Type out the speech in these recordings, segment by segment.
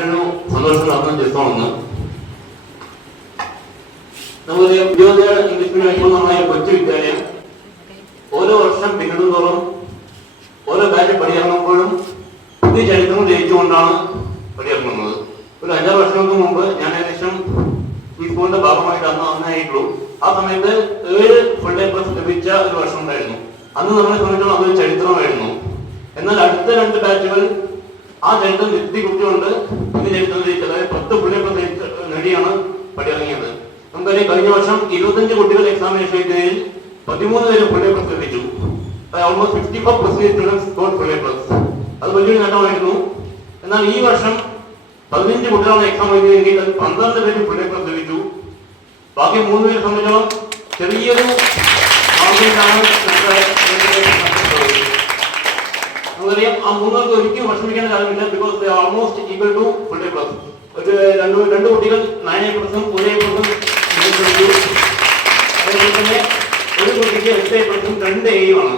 നല്ലൊരു സന്തോഷം നടന്ന ദിവസമാണെന്ന്. നമ്മുടെ ഉദ്യോഗ ഇംഗ്ലീഷ് മീഡിയം നമ്മളെ കൊച്ചു വിദ്യാലയം ഓരോ വർഷം പിന്നിടുന്തോറും ഓരോ ബാച്ച് പടിയിറങ്ങുമ്പോഴും പുതിയ ചരിത്രം ജയിച്ചുകൊണ്ടാണ് പടിയിറങ്ങുന്നത്. ഒരു 5-6 വർഷങ്ങൾക്ക് മുമ്പ് ഞാൻ ഏകദേശം ഈ സ്കൂളിന്റെ ഭാഗമായിട്ട് അന്നായിട്ടുള്ളൂ. ആ സമയത്ത് 7 ഫുൾ എ പ്ലസ് ലഭിച്ച ഒരു വർഷം ഉണ്ടായിരുന്നു. അന്ന് നമ്മളെ സംബന്ധിച്ചോളം അതൊരു ചരിത്രമായിരുന്നു. എന്നാൽ അടുത്ത 2 ബാച്ചുകൾ ആ ചരിത്രം കുട്ടികൊണ്ട് പുതിയ ചരിത്രം ജയിച്ചത്, അതായത് 10 ഫുൾ എ പ്ലസ് നേടിയാണ് പടിയിറങ്ങിയത്. നമുക്കറിയാം, കഴിഞ്ഞ വർഷം 25 കുട്ടികൾ എക്സാമിനേഷൻ എഴുതിയതിൽ 13 പേര് ഫുൾ എ പ്ലസ് ലഭിച്ചു. Almost 54% students scored full A plus. അത് വലിയൊരു നേട്ടമായിരുന്നു. എന്നാൽ ഈ വർഷം 15 കുട്ടികളാണ് എക്സാം എഴുതിയതെങ്കിൽ അത് 12 പേര് ഫുൾ എ പ്ലസ് ലഭിച്ചു. ബാക്കി 3 പേരെ സംബന്ധിച്ചോളം ചെറിയൊരു മാർഗിലാണ്. നമുക്കറിയാം, ആ 3 പേർക്ക് ഒരിക്കലും വിഷമിക്കേണ്ട കാര്യമില്ല. Because they almost equal to full A plus. ഒരു രണ്ട് കുട്ടികൾ 9 എ പ്ലസും 1 എ പ്ലസും ലഭിച്ചു. അതേപോലെ തന്നെ ഒരു കുട്ടിക്ക് 8 എ പ്ലസും 2 എയുമാണ്.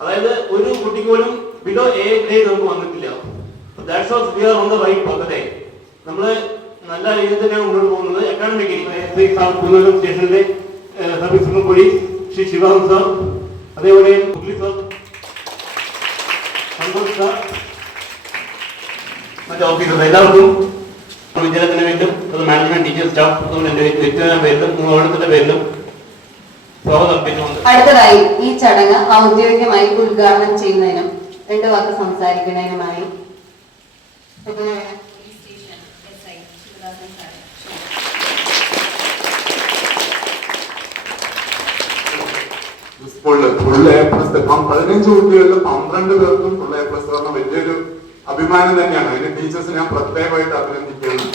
അതായത് ഒരു കുട്ടിക്ക് പോലും ബിലോ എ ഗ്രേഡ് നമുക്ക് വന്നിട്ടില്ല. That shows we are on the right path. നമ്മൾ നല്ല രീതിയിൽ തന്നെയാണ് മുന്നോട്ട് പോകുന്നത്. അക്കാഡമിക്കലി സ്റ്റേഷനിലെ സർവീസ് പോലീസ് ശ്രീ ശിവഹം സാർ, അതേപോലെ മുരളി സാർ, സന്തോഷ് സാർ, മറ്റു ഓഫീസേഴ്സ് എല്ലാവർക്കും വിദ്യാലയത്തിന് വേണ്ടും അത് മാനേജ്മെന്റ് ടീച്ചേഴ്സ് സ്റ്റാഫ് എൻ്റെ വ്യക്തിയുടെ പേരിലും നിങ്ങൾ ഓരോരുത്തരുടെ പേരിലും സ്വാഗതം അർപ്പിച്ചുകൊണ്ട് അടുത്തതായി ഈ ചടങ്ങ് ഔദ്യോഗികമായി ഉദ്ഘാടനം ചെയ്യുന്നതിനും 2 വാക്ക് സംസാരിക്കുന്നതിനുമായി ഫുൾ എ പ്ലസ് 15 കുട്ടികളിൽ 12 പേർക്കും ഫുൾ എ പ്ലസ് പറഞ്ഞ വലിയൊരു അഭിമാനം തന്നെയാണ്. അതിന് ടീച്ചേഴ്സ് ഞാൻ പ്രത്യേകമായിട്ട് അഭിനന്ദിക്കുന്നു.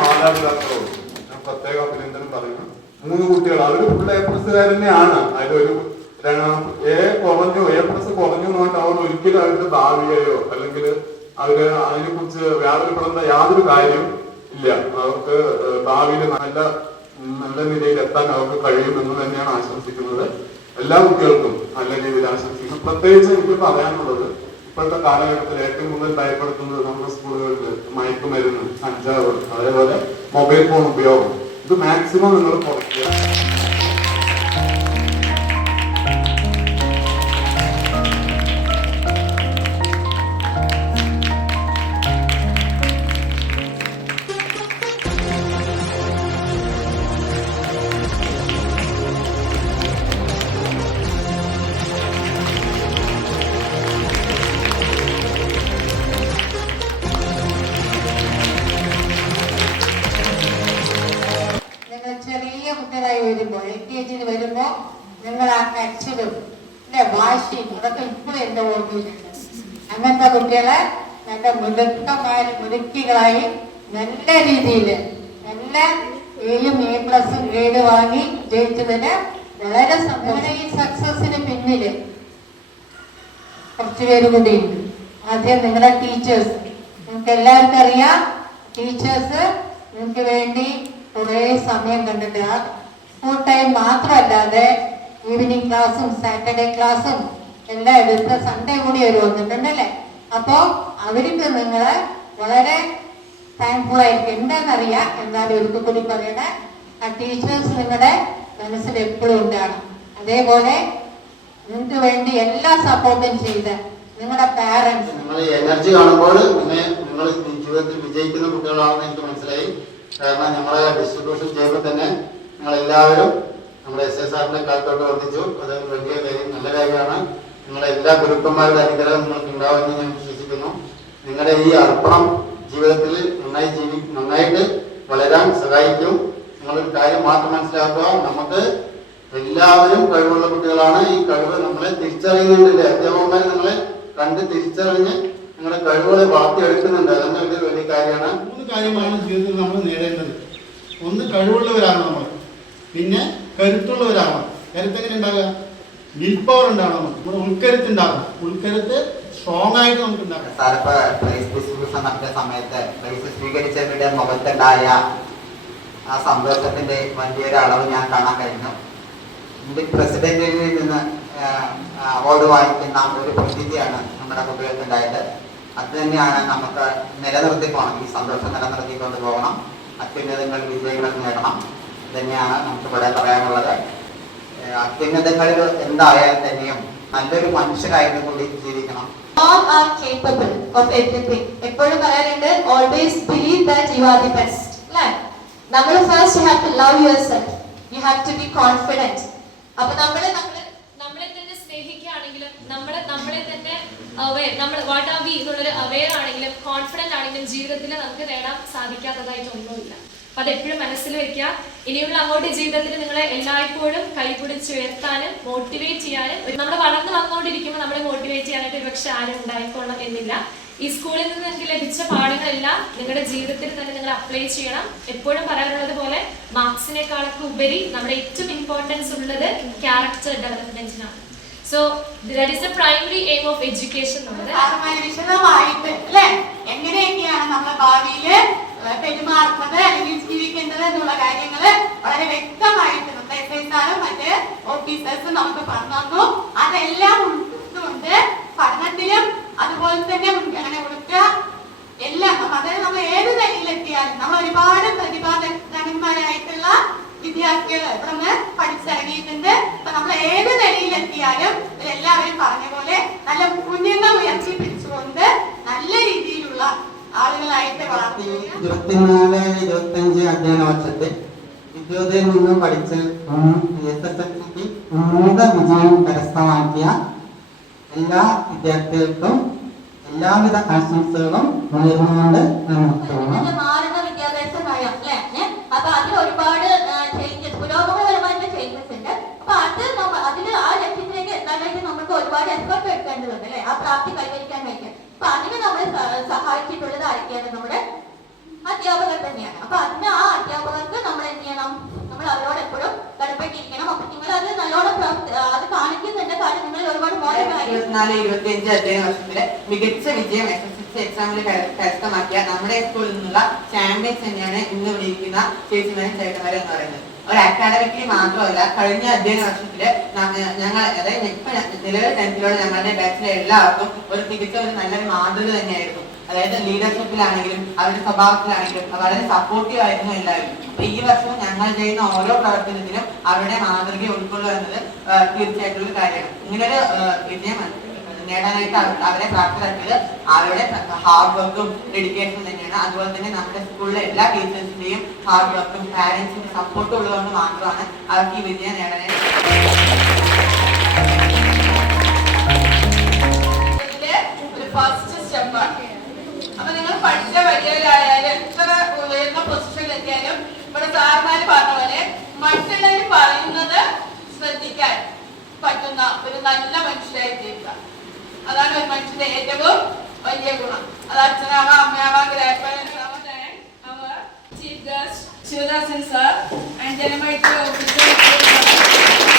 മാതാപിതാക്കളോട് ഞാൻ പ്രത്യേക അഭിനന്ദനം പറയുന്നു. 3 കുട്ടികൾ അവര് ഫുൾ എ പ്ലസ്സുകാർ തന്നെയാണ്. അതിലൊരു എ കുറഞ്ഞു, എ പ്ലസ് കുറഞ്ഞു എന്ന് പറഞ്ഞാൽ അവർ ഒരിക്കലും അവരുടെ ഭാവിയെയോ അല്ലെങ്കിൽ അവര് അതിനെ കുറിച്ച് വ്യാപരപ്പെടുന്ന യാതൊരു കാര്യം ഇല്ല. അവർക്ക് ഭാവിയിൽ നല്ല നിലയിൽ എത്താൻ അവർക്ക് കഴിയുമെന്ന് തന്നെയാണ് ആശംസിക്കുന്നത്. എല്ലാ കുട്ടികൾക്കും നല്ല രീതിയിൽ ആശംസിക്കുന്നു. പ്രത്യേകിച്ച് എനിക്ക് പറയാനുള്ളത്, ഇപ്പോഴത്തെ കാലഘട്ടത്തിൽ ഏറ്റവും കൂടുതൽ ഭയപ്പെടുത്തുന്നത് നമ്മുടെ സ്കൂളുകളിൽ മയക്കുമരുന്ന്, കഞ്ചാവ്, അതേപോലെ മൊബൈൽ ഫോൺ ഉപയോഗം. ഇത് മാക്സിമം നിങ്ങൾ കുറയ്ക്കുക. വരുമ്പോൾ LKG വരുമ്പോ നിങ്ങൾ ആ കരച്ചിലും വാശിയും അതൊക്കെ ഇപ്പോഴും എന്റെ ഓർമ്മയിലുണ്ട്. അങ്ങനത്തെ കുട്ടികളെ നല്ല മുതുക്കികളായി നല്ല രീതിയിൽ നല്ല എയും A+ ഗ്രേഡ് വാങ്ങി ജയിച്ചതിന് വളരെ സന്തോഷം. ഈ സക്സസിന് പിന്നില് കുറച്ചുപേര് കൂടിയുണ്ട്. ആദ്യം നിങ്ങളുടെ ടീച്ചേഴ്സ്, നിങ്ങൾക്ക് എല്ലാവർക്കും അറിയാം, ടീച്ചേഴ്സ് നിങ്ങൾക്ക് വേണ്ടി കുറേ സമയം കണ്ടിട്ട് സ്കൂൾ ടൈം മാത്രമല്ലാതെ ഈവനിങ് ക്ലാസ്സും സാറ്റർഡേ ക്ലാസ്സും എല്ലാം എടുത്ത് സൺഡേ കൂടി അവർ വന്നിട്ടുണ്ടല്ലേ. അപ്പോൾ അവർക്ക് നിങ്ങളെ വളരെ താങ്ക്ഫുൾ ആയിരിക്കും. എന്താണെന്നറിയാം, എന്നാലും ഒരിക്കൽ കൂടി പറയണേ, ആ ടീച്ചേഴ്സ് നിങ്ങളുടെ മനസ്സിൽ എപ്പോഴും ഉണ്ടാണ്. അതേപോലെ നിങ്ങൾക്ക് വേണ്ടി എല്ലാ സപ്പോർട്ടും ചെയ്ത് നിങ്ങളുടെ പാരന്റ്സ്. നിങ്ങൾ എനർജി കാണുമ്പോൾ നിങ്ങൾ ജീവിതത്തിൽ വിജയിക്കുന്ന കുട്ടികളാണെന്ന് എനിക്ക് മനസ്സിലായി. കാരണം ഞങ്ങളെ ഡിസ്ട്രിബ്യൂഷൻ ചെയ്യുമ്പോൾ തന്നെ നിങ്ങളെല്ലാവരും നമ്മുടെ SSRന്റെ കാലത്തോട്ട് വർദ്ധിച്ചു. അത് വലിയ നല്ല കാര്യമാണ്. നിങ്ങളെ എല്ലാ ഗുരുക്കന്മാരുടെ അനുഗ്രഹം നിങ്ങൾക്ക് ഉണ്ടാവുമെന്ന് ഞാൻ വിശ്വസിക്കുന്നു. നിങ്ങളുടെ ഈ അർപ്പണം ജീവിതത്തിൽ നന്നായിട്ട് വളരാൻ സഹായിക്കും. നിങ്ങളൊരു കാര്യം മാത്രം മനസ്സിലാക്കുക, നമുക്ക് എല്ലാവരും കഴിവുള്ള കുട്ടികളാണ്. ഈ കഴിവ് നമ്മളെ തിരിച്ചറിയുന്നുണ്ടല്ലേ, അധ്യാപകന്മാർ നിങ്ങളെ കണ്ട് തിരിച്ചറിഞ്ഞ് നിങ്ങളുടെ കഴിവുകളെ വളർത്തിയെടുക്കുന്നുണ്ട്. അതൊക്കെ വലിയ കാര്യമാണ്. 3 കാര്യമാണ് ജീവിതത്തിൽ നമ്മൾ നേടേണ്ടത്. ഒന്ന്, കഴിവുള്ളവരാണ് നമ്മൾ. പിന്നെ കരുത്തുള്ളവരാവണം. കരുത്തെങ്ങനെ ഉണ്ടാകുക? വിൽ പവർ ഉണ്ടാകണം. നമ്മുടെ ഉൾക്കരുത്ത് ഉണ്ടാകണം. ഉൾക്കരുത്ത് സ്ട്രോങ് ആയിട്ട് നമുക്ക് ഉണ്ടാക്കാം. സാറിപ്പോ പ്രൈസ് ഡിസ്ട്രിബ്യൂഷൻ നടത്തിയ സമയത്ത് പ്രൈസ് സ്വീകരിച്ചവരുടെ മുഖത്തുണ്ടായ ആ സന്തോഷത്തിന്റെ വലിയൊരു അളവ് ഞാൻ കാണാൻ കഴിഞ്ഞു. ഇന്ത്യൻ പ്രസിഡന്റിൽ നിന്ന് അവാർഡ് വാങ്ങിക്കുന്ന ഒരു പ്രതിനിധിയാണ് നമ്മുടെ കുട്ടികൾക്ക് ഉണ്ടായത്. അത് തന്നെയാണ് നമുക്ക് നിലനിർത്തി പോകണം, ഈ സന്തോഷം നിലനിർത്തിക്കൊണ്ട് പോകണം, അത്യുന്നതങ്ങൾ വിജയങ്ങൾ നേടണം. തന്നെയാണ് നമുക്ക് ഇവിടെ പറയാനുള്ളത്. അത്യുന്നതങ്ങളിൽ എന്തായാലും തന്നെയും നല്ലൊരു മനുഷ്യരായിട്ട് കൂടി ജീവിക്കണം. All are capable of everything. എപ്പോഴും പറയാറുണ്ട്, always believe that you are the best. അല്ലേ? നമ്മൾ first you have to love yourself. You have to be confident. അപ്പോൾ നമ്മളെ തന്നെ സ്നേഹിക്കുകയാണെങ്കിലും നമ്മളെ തന്നെ നമ്മൾ വാട്ട് ആർ വി എന്നുള്ളൊരു അവെയർ ആണെങ്കിലും കോൺഫിഡന്റ് ആണെങ്കിലും ജീവിതത്തിൽ നമുക്ക് നേടാൻ സാധിക്കാത്തതായിട്ടൊന്നുമില്ല. അപ്പൊ അതെപ്പോഴും മനസ്സിൽ വെക്കുക. ഇനിയുള്ള അങ്ങോട്ട് ജീവിതത്തിൽ നിങ്ങളെ എല്ലായ്പ്പോഴും കൈപിടിച്ചുയർത്താനും മോട്ടിവേറ്റ് ചെയ്യാനും, നമ്മൾ വളർന്നു വന്നുകൊണ്ടിരിക്കുമ്പോൾ നമ്മളെ മോട്ടിവേറ്റ് ചെയ്യാനായിട്ട് ഒരുപക്ഷെ ആരും ഉണ്ടായിക്കൊള്ളണം എന്നില്ല. ഈ സ്കൂളിൽ നിന്ന് നിങ്ങൾക്ക് ലഭിച്ച പാഠങ്ങളെല്ലാം നിങ്ങളുടെ ജീവിതത്തിൽ തന്നെ നിങ്ങൾ അപ്ലൈ ചെയ്യണം. എപ്പോഴും പറയാനുള്ളത് പോലെ മാർക്സിനേക്കാളൊക്കെ ഉപരി നമ്മുടെ ഏറ്റവും ഇമ്പോർട്ടൻസ് ഉള്ളത് ക്യാരക്ടർ ഡെവലപ്മെന്റിനാണ്. So that is the primary aim of education. വിശദമായിട്ട് അല്ലെ എങ്ങനെയൊക്കെയാണ് നമ്മുടെ ഭാവിയില് പെരുമാറുന്നത് അല്ലെങ്കിൽ ജീവിക്കേണ്ടത് എന്നുള്ള കാര്യങ്ങള് വളരെ വ്യക്തമായിട്ട് നമ്മുടെ എസ്ഐസാറും മറ്റ് ഓഫീസേഴ്സും നമുക്ക് പറഞ്ഞു തന്നു. അതെല്ലാം ഉൾക്കൊണ്ടുകൊണ്ട് പഠനത്തിലും അതുപോലെ തന്നെ മുൻഗണന കൊടുക്കുക. എല്ലാം അതായത് നമ്മൾ ഏത് നിലയിലെത്തിയാലും നമ്മൾ ഒരുപാട് പ്രതിഭാധനന്മാരായിട്ടുള്ള വിദ്യാർത്ഥികൾ ഇവിടെ നിന്ന് പഠിച്ചിറങ്ങിയിട്ടുണ്ട്. അപ്പൊ നമ്മൾ ഏത് നിലയിലെത്തിയാലും ഇവരെല്ലാവരും പറഞ്ഞ പോലെ നല്ല മൂല്യങ്ങൾ ഉയർത്തി പിടിച്ചുകൊണ്ട് നല്ല രീതിയിലുള്ള ആളുകളായിട്ട് വളർത്തുക. 24-25 അധ്യയന വർഷത്തിൽ വിദ്യോദയിൽ നിന്നും പഠിച്ച് SSLCക്ക് ഉന്നത വിജയം കരസ്ഥമാക്കിയ എല്ലാ വിദ്യാർത്ഥികൾക്കും എല്ലാവിധ ആശംസകളും നേർന്നുകൊണ്ട് മാറുന്ന വിദ്യാഭ്യാസ നയം അല്ലെ? അപ്പൊ അതിൽ ഒരുപാട് ചേഞ്ചസ്, പുരോഗമനപരമായിട്ടുള്ള ചേഞ്ചസ് ഉണ്ട്. അപ്പൊ അതിന് ആ ലക്ഷ്യത്തിലേക്ക് എത്താനായിട്ട് നമുക്ക് ഒരുപാട് എഫർട്ട് എടുക്കേണ്ടതുണ്ട് അല്ലെ, ആ പ്രാപ്തി കൈവരിക്കാൻ വേണ്ടി. അപ്പൊ അതിന് നമ്മളെ സഹായിച്ചിട്ടുള്ളത് ആരൊക്കെയാണ്? നമ്മുടെ അധ്യാപകർ തന്നെയാണ്. അപ്പൊ അതിന് ആ അധ്യാപകർക്ക് നമ്മൾ എന്ത് ചെയ്യണം? നമ്മൾ അവരോട് എപ്പോഴും കടപ്പെട്ടിരിക്കണം. അപ്പൊ നിങ്ങൾ അത് നല്ലോണം അത് കാണിക്കുന്നുണ്ട്. കാരണം നിങ്ങൾ ഒരുപാട് 24-25 അധ്യയന വർഷത്തില് മികച്ച വിജയം SSLC എക്സാമിൽ കരസ്ഥമാക്കിയ നമ്മുടെ സ്കൂളിൽ നിന്നുള്ള ചാമ്പ്യൻസ് തന്നെയാണ് ഇന്ന് വിളിക്കുന്ന ചേച്ചിമാരും ചേട്ടന്മാരും എന്ന് പറയുന്നത്. ഒരു അക്കാഡമിക്കലി മാത്രമല്ല, കഴിഞ്ഞ അധ്യയന വർഷത്തില് ഞങ്ങൾ അതായത് ഇപ്പൊ നിലവിൽ 10th ഞങ്ങളുടെ ബാച്ചിലെ എല്ലാവർക്കും ഒരു തികച്ച ഒരു നല്ലൊരു മാതൃക തന്നെയായിരുന്നു. അതായത് ലീഡർഷിപ്പിലാണെങ്കിലും അവരുടെ സ്വഭാവത്തിലാണെങ്കിലും വളരെ സപ്പോർട്ടീവ് ആയിരുന്നു എല്ലാവരും. അപ്പൊ ഈ വർഷം ഞങ്ങൾ ചെയ്യുന്ന ഓരോ പ്രവർത്തനത്തിനും അവരുടെ മാതൃക ഉൾക്കൊള്ളുക എന്നത് തീർച്ചയായിട്ടുള്ള ഒരു കാര്യമാണ്. ഇങ്ങനൊരു വിജയം നേടാനായിട്ട് അവരെ പ്രാപ്തരാക്കിയത് അവരുടെ ഹാർഡ് വർക്കും ഡെഡിക്കേഷനും തന്നെയാണ്. അതുപോലെ തന്നെ നമ്മുടെ സ്കൂളിലെ എല്ലാ ടീച്ചേഴ്സിന്റെയും ഹാർഡ് വർക്കും പാരന്റ്സിന്റെ സപ്പോർട്ടും ഉള്ളതുകൊണ്ട് മാത്രമാണ് അവർക്ക് ഈ വിജയം നേടാനായിട്ട്. അപ്പൊ നിങ്ങൾ പഠിച്ച വലിയവരായാലും എത്ര ഉയർന്ന പൊസിഷനിൽ എത്തിയാലും ഇവിടെ സാർമാര് പറഞ്ഞ പോലെ മറ്റുള്ളവർ പറയുന്നത് ശ്രദ്ധിക്കാൻ പറ്റുന്ന ഒരു നല്ല മനുഷ്യരായി തീരുക. അതാണ് ഒരു മനുഷ്യന്റെ ഏറ്റവും വലിയ ഗുണം. അത് അച്ഛനാവാം, അമ്മയാവാം, ഗ്രാൻഡ് പാരന്റ്സ് ആവാം. അവർ chief guest Shivadasan sir and Janamaithri officer